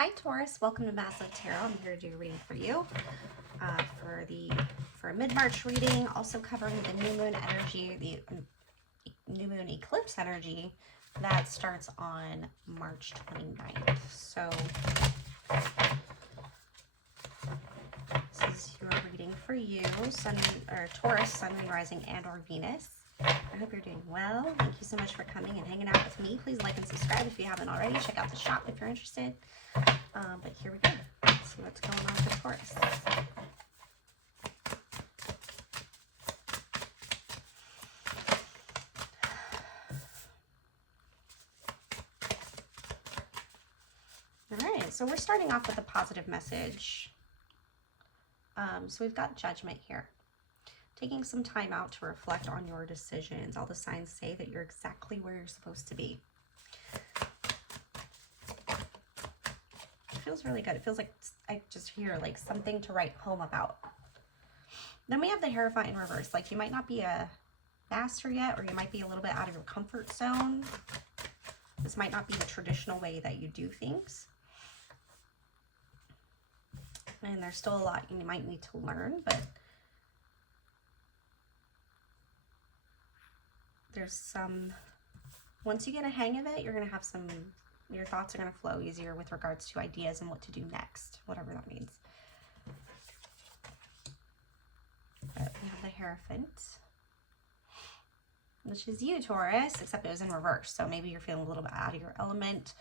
Hi Taurus, welcome to Massive Tarot. I'm here to do a reading for you for a mid-March reading, also covering the new moon energy, the new moon eclipse energy that starts on March 29th. So this is your reading for you, Taurus, Sun, Moon, Rising, and or Venus. I hope you're doing well. Thank you so much for coming and hanging out with me. Please like and subscribe if you haven't already. Check out the shop if you're interested. But here we go. Let's see what's going on for Taurus. All right, so we're starting off with a positive message. So we've got judgment here. Taking some time out to reflect on your decisions. All the signs say that you're exactly where you're supposed to be. It feels really good. It feels like I just hear like something to write home about. Then we have the Hierophant in reverse. Like you might not be a master yet, or you might be a little bit out of your comfort zone. This might not be the traditional way that you do things. And there's still a lot you might need to learn, but there's some, once you get a hang of it, you're going to have some, your thoughts are going to flow easier with regards to ideas and what to do next, whatever that means. But we have the Hierophant, which is you, Taurus, except it was in reverse. So maybe you're feeling a little bit out of your element,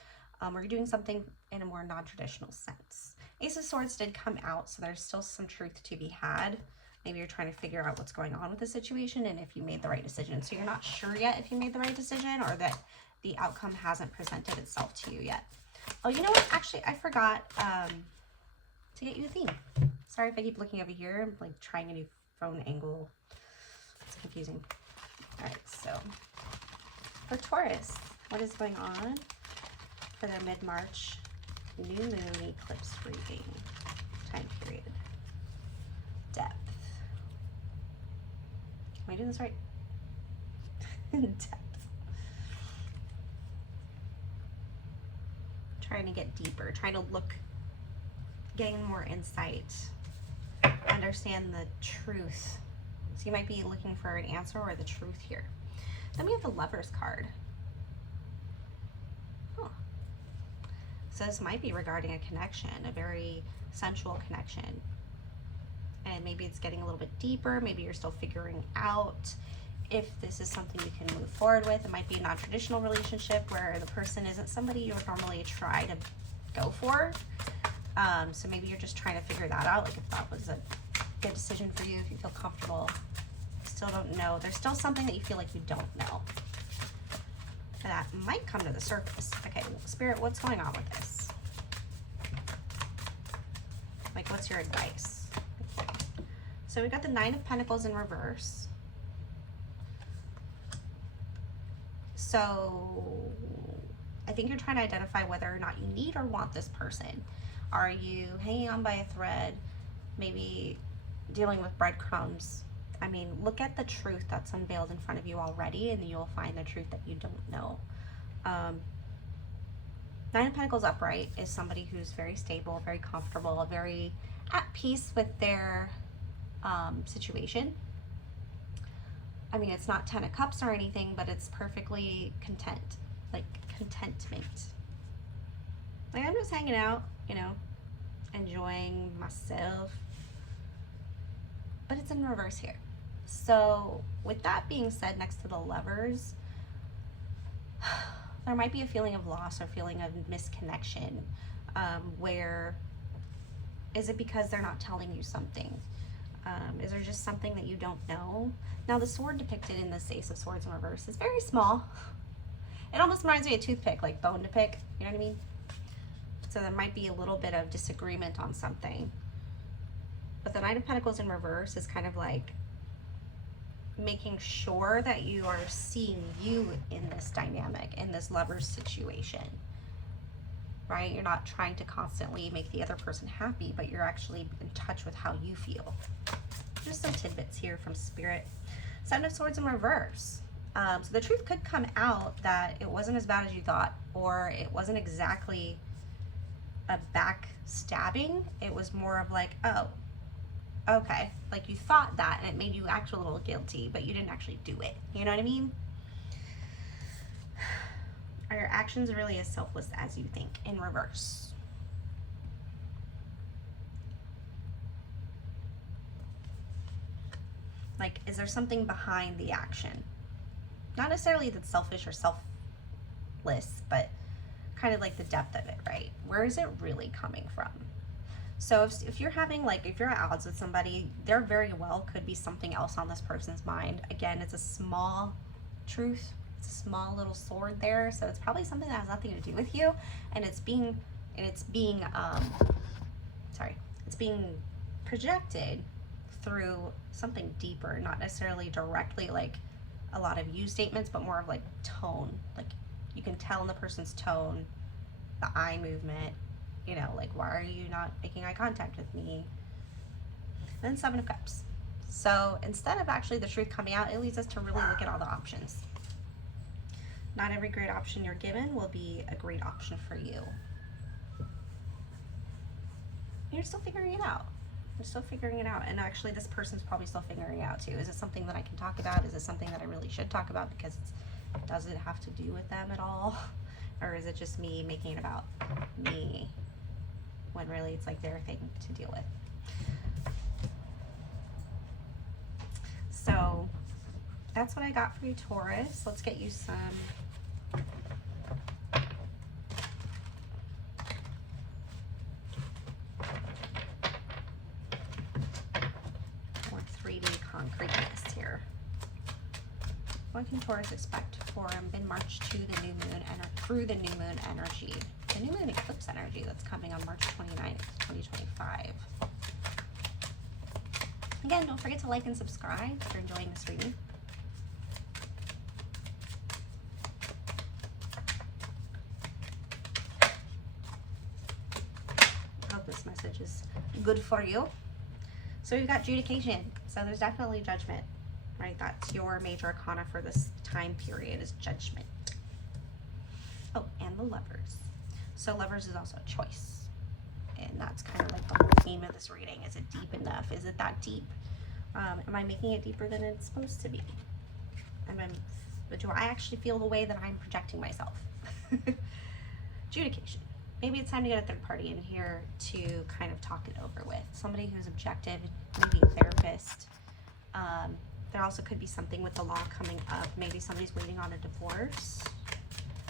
or you're doing something in a more non-traditional sense. Ace of Swords did come out, so there's still some truth to be had. Maybe you're trying to figure out what's going on with the situation and if you made the right decision. So you're not sure yet if you made the right decision or that the outcome hasn't presented itself to you yet. Oh, you know what? Actually, I forgot to get you a theme. Sorry if I keep looking over here. I'm like trying a new phone angle. It's confusing. All right, so for Taurus, what is going on for their mid-March new moon eclipse reading time period? Depth. Am I doing this right? Depth. Trying to get deeper, trying to look, getting more insight, understand the truth. So you might be looking for an answer or the truth here. Then we have the Lover's card. Huh. So this might be regarding a connection, a very sensual connection. And maybe it's getting a little bit deeper. Maybe you're still figuring out if this is something you can move forward with. It might be a non-traditional relationship where the person isn't somebody you would normally try to go for. So maybe you're just trying to figure that out, like if that was a good decision for you, if you feel comfortable. Still don't know. There's still something that you feel like you don't know. That might come to the surface. Okay, Spirit, what's going on with this? Like, what's your advice? So we got the Nine of Pentacles in reverse. So I think you're trying to identify whether or not you need or want this person. Are you hanging on by a thread? Maybe dealing with breadcrumbs. I mean, look at the truth that's unveiled in front of you already, and you'll find the truth that you don't know. Nine of Pentacles upright is somebody who's very stable, very comfortable, very at peace with their situation. I mean, it's not 10 of Cups or anything, but it's perfectly content, like contentment. Like, I'm just hanging out, you know, enjoying myself, but it's in reverse here. So with that being said, next to the Lovers, there might be a feeling of loss or feeling of misconnection, where is it because they're not telling you something? Is there just something that you don't know? Now, the sword depicted in this Ace of Swords in reverse is very small. It almost reminds me of a toothpick, like bone to pick, you know what I mean? So there might be a little bit of disagreement on something. But the Nine of Pentacles in reverse is kind of like making sure that you are seeing you in this dynamic, in this lover's situation, right? You're not trying to constantly make the other person happy, but you're actually in touch with how you feel. Just some tidbits here from Spirit. Seven of Swords in reverse. So the truth could come out that it wasn't as bad as you thought, or it wasn't exactly a backstabbing. It was more of like, oh, okay, like you thought that and it made you act a little guilty, but you didn't actually do it. You know what I mean? Are your actions really as selfless as you think in reverse? Like, is there something behind the action? Not necessarily that's selfish or selfless, but kind of like the depth of it, right? Where is it really coming from? So if you're having, like, if you're at odds with somebody, there very well could be something else on this person's mind. Again, it's a small truth. It's a small little sword there. So it's probably something that has nothing to do with you. And it's being projected through something deeper, not necessarily directly like a lot of you statements, but more of like tone. Like you can tell in the person's tone, the eye movement, you know, like, why are you not making eye contact with me? Then 7 of Cups. So instead of actually the truth coming out, it leads us to really look at all the options. Not every great option you're given will be a great option for you. You're still figuring it out. You're still figuring it out. And actually this person's probably still figuring it out too. Is it something that I can talk about? Is it something that I really should talk about because does it have to do with them at all? Or is it just me making it about me when really it's like their thing to deal with? So that's what I got for you, Taurus. Let's get you some more 3D concreteness here. What can Taurus expect for mid-March to the new moon and through the new moon energy? The new moon eclipse energy that's coming on March 29th, 2025. Again, don't forget to like and subscribe if you're enjoying this reading. I hope this message is good for you. So we've got adjudication. So there's definitely judgment, right? That's your major arcana for this time period, is judgment. Oh, and the Lovers. So Lovers is also a choice. And that's kind of like the whole theme of this reading. Is it deep enough? Is it that deep? Am I making it deeper than it's supposed to be? Do I actually feel the way that I'm projecting myself? Adjudication. Maybe it's time to get a third party in here to kind of talk it over with. Somebody who's objective, maybe a therapist. There also could be something with the law coming up. Maybe somebody's waiting on a divorce.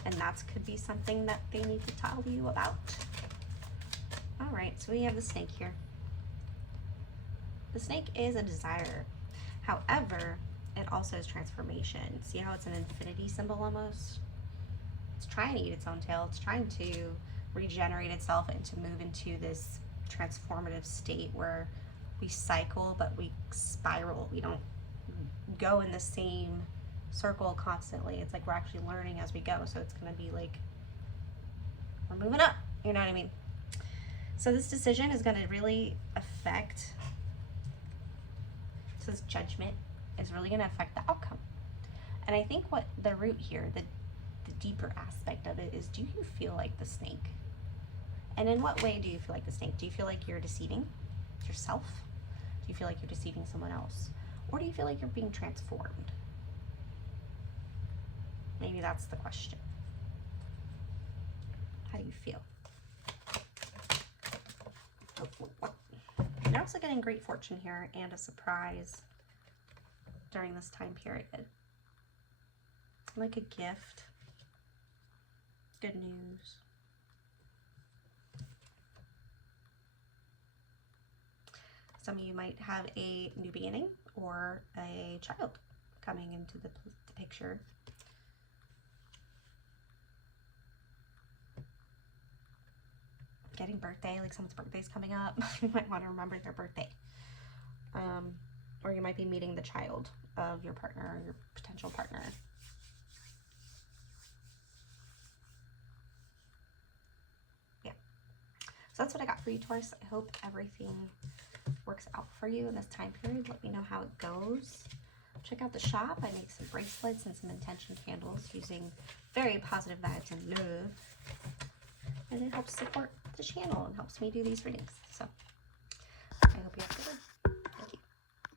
And that could be something that they need to tell you about. All right, so we have the Snake here. The Snake is a desire. However, it also is transformation. See how it's an infinity symbol almost? It's trying to eat its own tail. It's trying to regenerate itself and to move into this transformative state where we cycle, but we spiral. We don't go in the same circle constantly. It's like we're actually learning as we go. So it's going to be like we're moving up. You know what I mean? So this decision is going to really affect, so this judgment is really going to affect the outcome. And I think what the root here, the deeper aspect of it is, do you feel like the snake? And in what way do you feel like the snake? Do you feel like you're deceiving yourself? Do you feel like you're deceiving someone else? Or do you feel like you're being transformed? Maybe that's the question. How do you feel? You're also getting great fortune here and a surprise during this time period. Like a gift. Good news. Some of you might have a new beginning or a child coming into the picture. Getting birthday, like someone's birthday's coming up. You might want to remember their birthday. Or you might be meeting the child of your partner or your potential partner. Yeah. So that's what I got for you, Taurus. I hope everything works out for you in this time period. Let me know how it goes. Check out the shop. I make some bracelets and some intention candles using very positive vibes and love. And it helps support the the channel and helps me do these readings. So